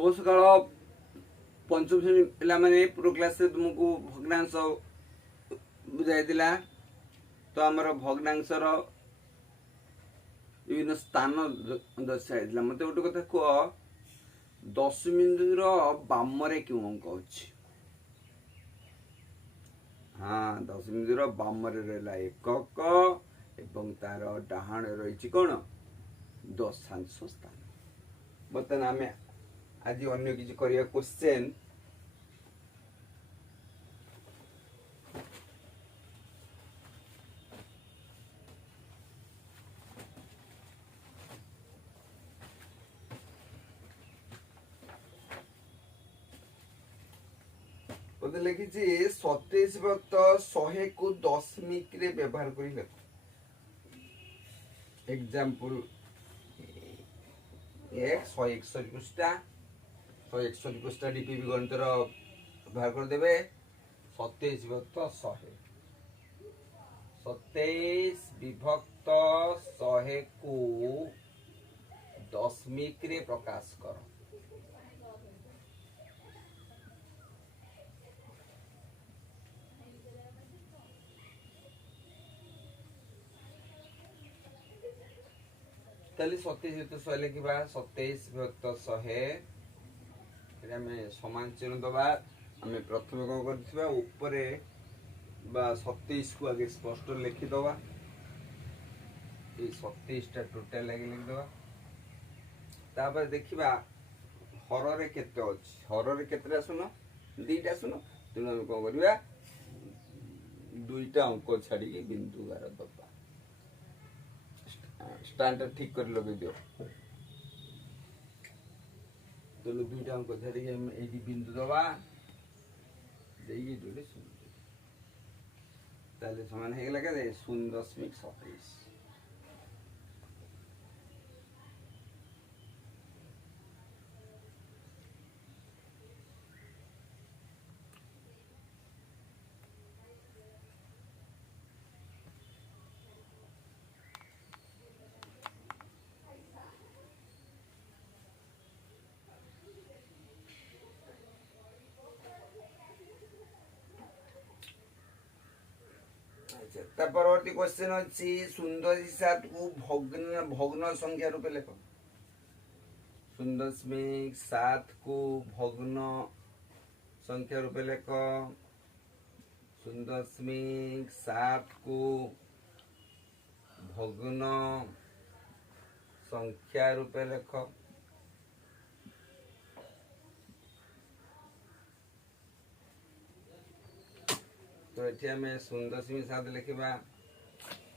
शुभ सकाल पंचम श्रेणी पिला माने पूर्व क्लास रे तुमको भग्नांश बुझाई दिला। तो आमर भग्नांशर विभिन्न स्थान दर्शाई दिला। मते गोटे कथा कह 10 बिंदुर बामरे क्यों अंक अछि? हाँ 10 बिंदुर बामरे रहला एकक एवं तार डाहाण रही कौन दशांश स्थान। बर्तमान आम आज अन्य किसी करिया क्वेश्चन लिखी 27 वक्त 100 को दशमिक रे व्यवहार करी लेख। एग्जांपल 161 पृष्ठा 161 पृष्ठा डीपीबी गणितर व्यवहार कर देबे। 27 विभक्त 100 27 विभक्त 100 को दशमिक रे प्रकाश कर। ताली 27 विभक्त 100 लिखा 27 विभक्त 100 आम समान चिन्ह दबा। आम प्रथम कौन कर उपरे 27 को आगे स्पष्ट लिखिदबा। 27 टा टोटाल लगे लिखिदबा। तापर देखिबा हर रे केते अछि। हर रे केतेटा सुनो दीटा सुनो तेणु आम कौन करबा दुईटा अंक छाड़ी बिंदु गार दबा। स्टैंडर्ड ठीक कर लगे दियो। तो दुईटा अंक छाड़ी एडी बिंदु दबा देई जोड़े शून्य ताले समान हे गेला के 0.27। परवर्ती क्वेश्चन अच्छी 0.7 को भग्न संख्या रूपे लेख। 0.7 को भग्न संख्या रूपे लेख। 0.7 को भग्न संख्या रूपे लेख। तो ये आम 0.7 लिखा।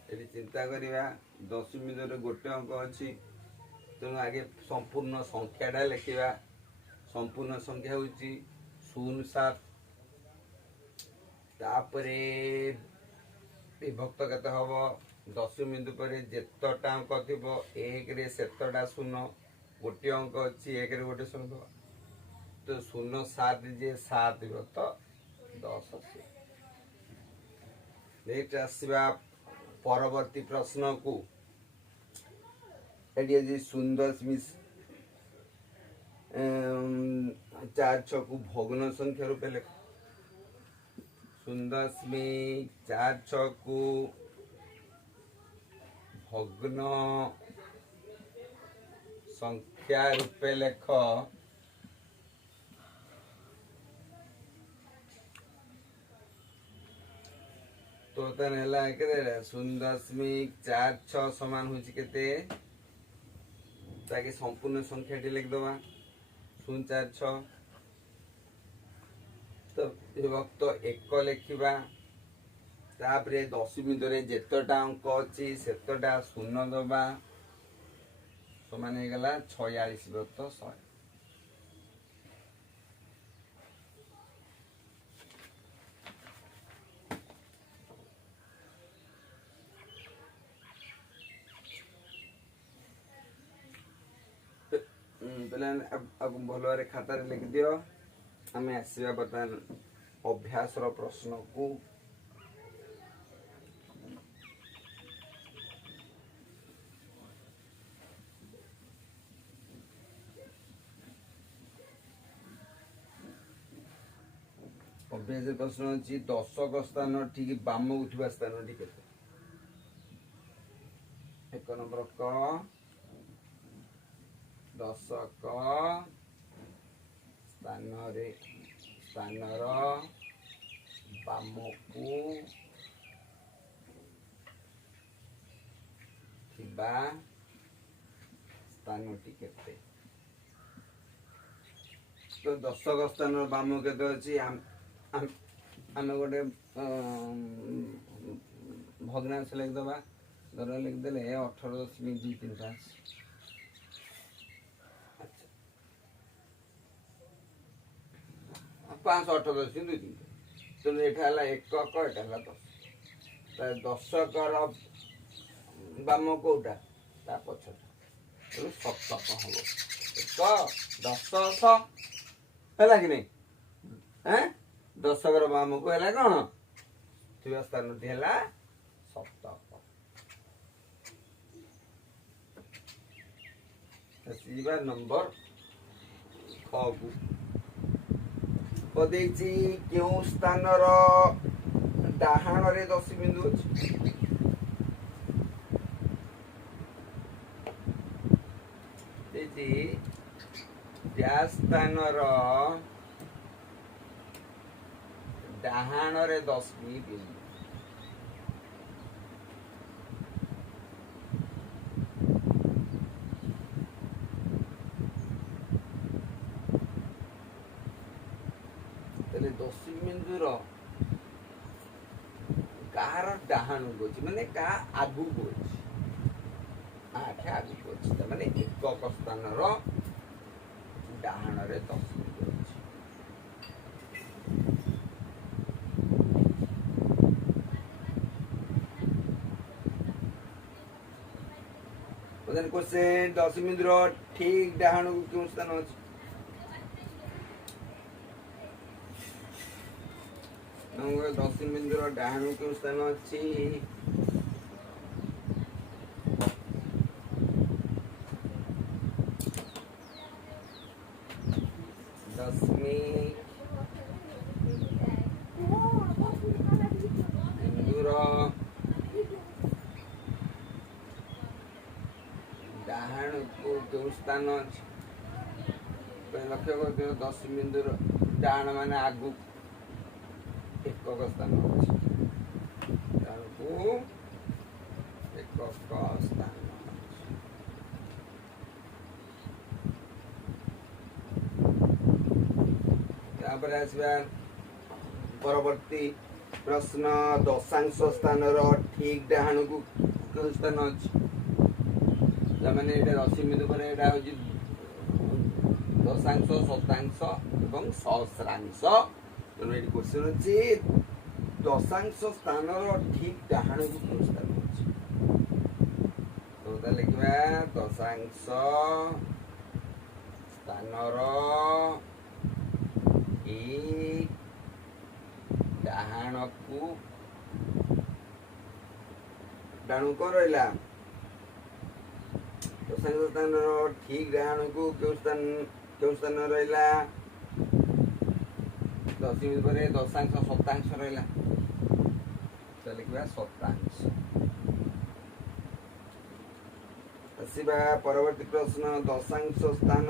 ये चिंता करवा 10 बिंदु गोटे अंक अच्छी तेणु आगे संपूर्ण संख्याटा लिखा। संपूर्ण संख्या हूँ 0.7 तापरे विभक्त केते हम 10 बिंदु पर जेतटा अंक थी 1 रे सेतटा शून्य गोटे अंक अच्छी 1 रे गोटे शून्य तो 0.7 जे 7 विभक्त 10 अच्छी। नेक्स्ट आसवा परवर्ती प्रश्न को 0.46 को भग्न संख्या रूपे लेख। 0.46 को भग्न संख्या रूपे लेख। तो तन है 0.46 समान हूँ केते ताकि संपूर्ण संख्या लिख दबा 0.46 तो विभक्त 1 लिखा। तापरे 10 बिंदु रे जेतटा अंक अच्छी सेतटा शून्य दबा समान हो गला 46 विभक्त 100। अब भल भाव खातार लिखि दियो। आम आसवा बर्तमान अभ्यास प्रश्न को। ଅଭ୍ୟାସ ପ୍ରଶ୍ନ ଅଛି ଦଶକ ସ୍ଥାନ ଠିକ ବାମ ଉଠିବା ସ୍ଥାନଟି କେତେ? 1 ନମ୍ବର କ ଦଶକ ସ୍ଥାନର ବାମକୁ ଥିବା ସ୍ଥାନଟି କେତେ? तो दशक स्थान बाम केते अच्छी आम गोटे भग्नांश लिखिदबा धर लिखिदेले 18.235 518.235 तेणु एटा एकक एटा 10 दशकर बाम कोटा ता पछटा तेणु शतक हम एक 10 है कि नहीं दशकर बाम को है कौन थिबा स्थान टी है सप्तक नंबर 6 को कदेची क्यों स्थान डाहाण रे 10 बिंदु अछि स्थान डाहाण रे 10 बिंदु तेरे 10 बिंदुर कार डाहाण को माने का आगु को आठे आगु को माने एकक स्थान डाहाण रे 10 बिंदु अच्छी क्वेश्चन 10 बिंदुर ठीक डाहाण को क्यों स्थान अच्छी 10 बिंदुर डाहाण को क्यों स्थान अच्छी डाहाण को क्यों स्थान लक्ष्य कर 10 बिंदुर डाहाण माने आगु एकक स्थान एकक स्थान परवर्ती प्रश्न दशांश स्थान ठीक डाहाण को क्यों स्थान अच्छी मैंने 10 बिंदु पर दशांश शतांश एवं सहस्रांश तेणु ये क्वेश्चन अच्छी दशांश स्थान ठीक डाहाण को क्यों स्थान अच्छी तो लिखा दशांश स्थान ठीक डाहाण को डाणु कौन रहा दशांश स्थान ठीक डाहाण को क्यों स्थान रहा 10 बिंदु पर दशांश शतांश रहा तो लिखा शतांश आसवा परवर्ती प्रश्न दशांश स्थान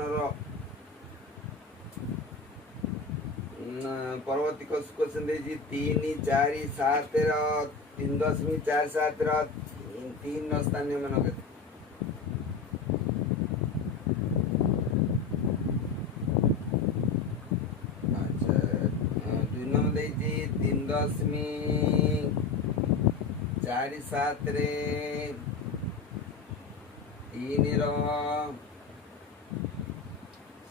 परवर्ती क्वेश्चन 3.4.7 3 स्थानीय मान के अच्छा 2 नंबर 3.47 रे 3 रो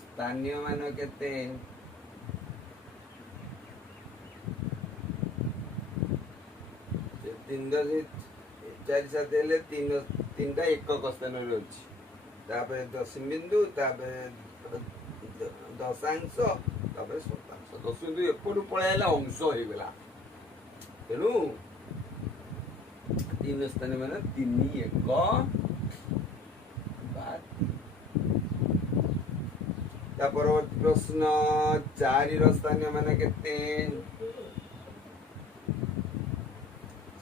स्थानीय मान केते 3.47 तीन एकक स्थान रही 10 बिंदु दशांश शतांश 10 बिंदु एपटू पलैला अंश हो गला तेणु 3 स्थान मैंने 3 1 परवर्ती प्रश्न 4 स्थानीय मान के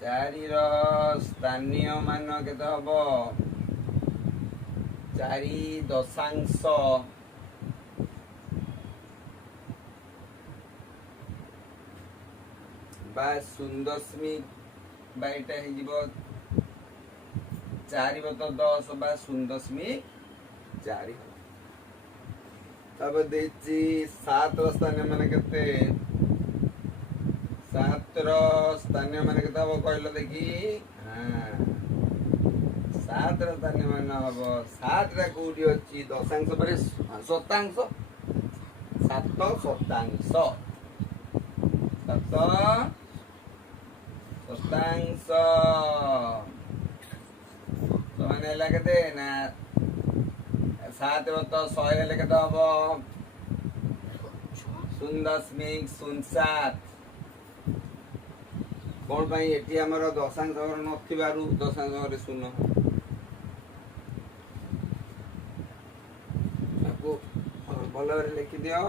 ଚାରିର ସ୍ଥାନୀୟ ମାନ କେତେ ହବ? 4 ଦଶାଂଶ বা 0.2 ଏଇଟା ହେଇଯିବ 4/10 ବା 0.4। ତାପରେ ଦେଇଛି 7ର ସ୍ଥାନୀୟ ମାନେ କେତେ? 7ର ସ୍ଥାନୀୟ ମାନେ କେତେ ହବ କହିଲ ଦେଖି? 7ର ସ୍ଥାନୀୟ ମାନ ହବ 7ଟା କୋଉଠି ଅଛି? ଦଶାଂଶ ପରେ ଶତାଂଶ। 7 ଶତାଂଶ। 7 ଶତାଂଶ ମାନେ ହେଲା କେତେ? ନା 7/100 ହେଲେ କେତେ ହବ? 0.07। କଣ ପାଇଁ? ଏଠି ଆମର ଦଶାଂଶ ନଥିବାରୁ ଦଶାଂଶ ଘରେ 0। ତାକୁ ଭଲ ଭାବରେ ଲେଖିଦିଅ।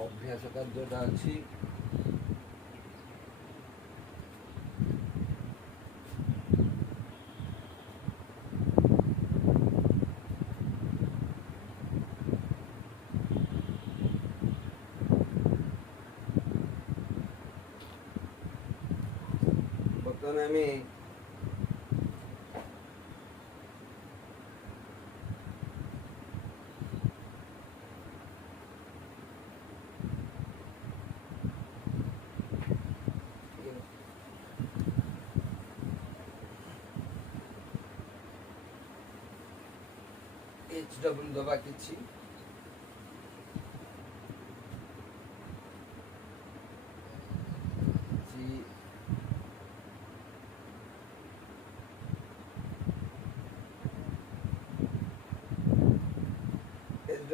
ଅଭ୍ୟାସ କାର୍ଯ୍ୟଟା ଅଛି। ବର୍ତ୍ତମାନ ଆମେ HW ଦବା କିଛି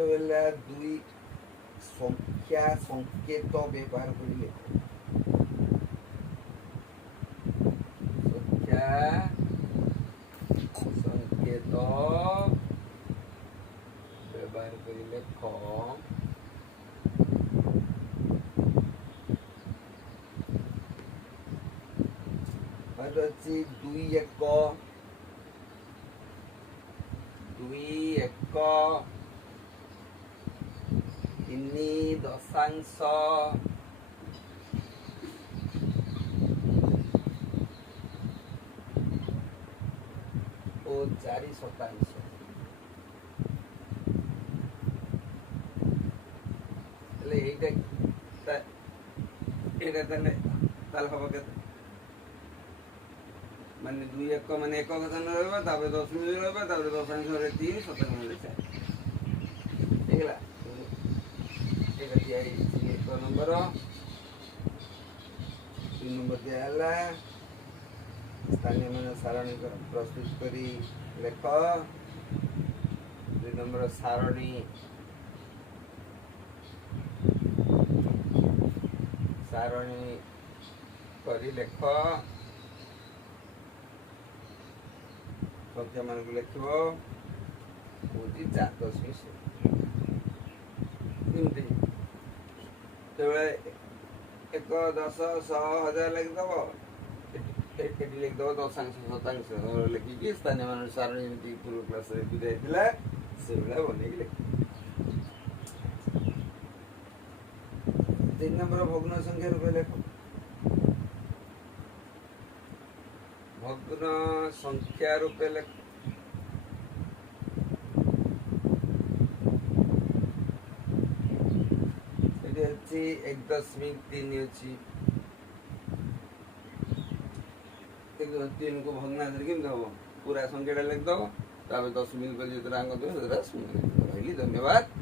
ହେଲା 2 ସଂଖ୍ୟା ସଂକେତ ବ୍ୟବହାର କରି ଲେଖ। ସଂଖ୍ୟା ସଂକେତ ବ୍ୟବହାର କରି ଲେଖ। ଅଛି 2 1 3 ଦଶାଂଶ ଓ 4 ଶତାଂଶ। ହେଲେ ଏଇଟା ତାହେଲେ ହବ କେତେ? ମାନେ 2 1 ମାନେ ଏକକ ସ୍ଥାନ ରହିବ, ତାପରେ ଦଶମିକ ରହିବ, ତାପରେ ଦଶାଂଶରେ 3 ଶତାଂଶରେ 4 ହେଇଗଲା। ଏଇଟା ଦିଆହେଇଛି 1 ନମ୍ବର। 2 ନମ୍ବର ଦିଆହେଲା ସ୍ଥାନୀୟ ମାନ ସାରଣୀ ପ୍ରସ୍ତୁତ କରି ଲେଖ। 2 ନମ୍ବର ସାରଣୀ କରି ଲେଖ। ସଂଖ୍ୟା ମାନଙ୍କୁ ଲେଖିବ ହଉଛି 4.0। ଏମିତି ଯେତେବେଳେ 1 10 100 1000 ଲେଖିଦବ, ଏଠି ଲେଖିଦବ ଦଶାଂଶ ଶତାଂଶ ଲେଖିକି ସ୍ଥାନୀୟ ମାନ ସାରଣୀ ଯେମିତି ପୂର୍ବ କ୍ଲାସରେ ବୁଝାଇଥିଲା ସେଇଭଳିଆ ବନେଇକି ଲେଖିବ। 3 ନମ୍ବର ଭଗ୍ନ ସଂଖ୍ୟା ରୂପେ ଲେଖ। ଭଗ୍ନ ସଂଖ୍ୟା ରୂପେ ଲେଖ। ଏଠି ଅଛି 1.3 ଅଛି। 3 କୁ ଭଗ୍ନାଂଶରେ କେମିତି ହବ? ପୁରା ସଂଖ୍ୟାଟା ଲେଖିଦବ, ତାପରେ ଦଶମିକ କରି ଯେତେଟା ଅଙ୍କ ଦେବ ସେତେଟା ଶୂନ୍ୟ ଲେଖିଦବ। ଧନ୍ୟବାଦ।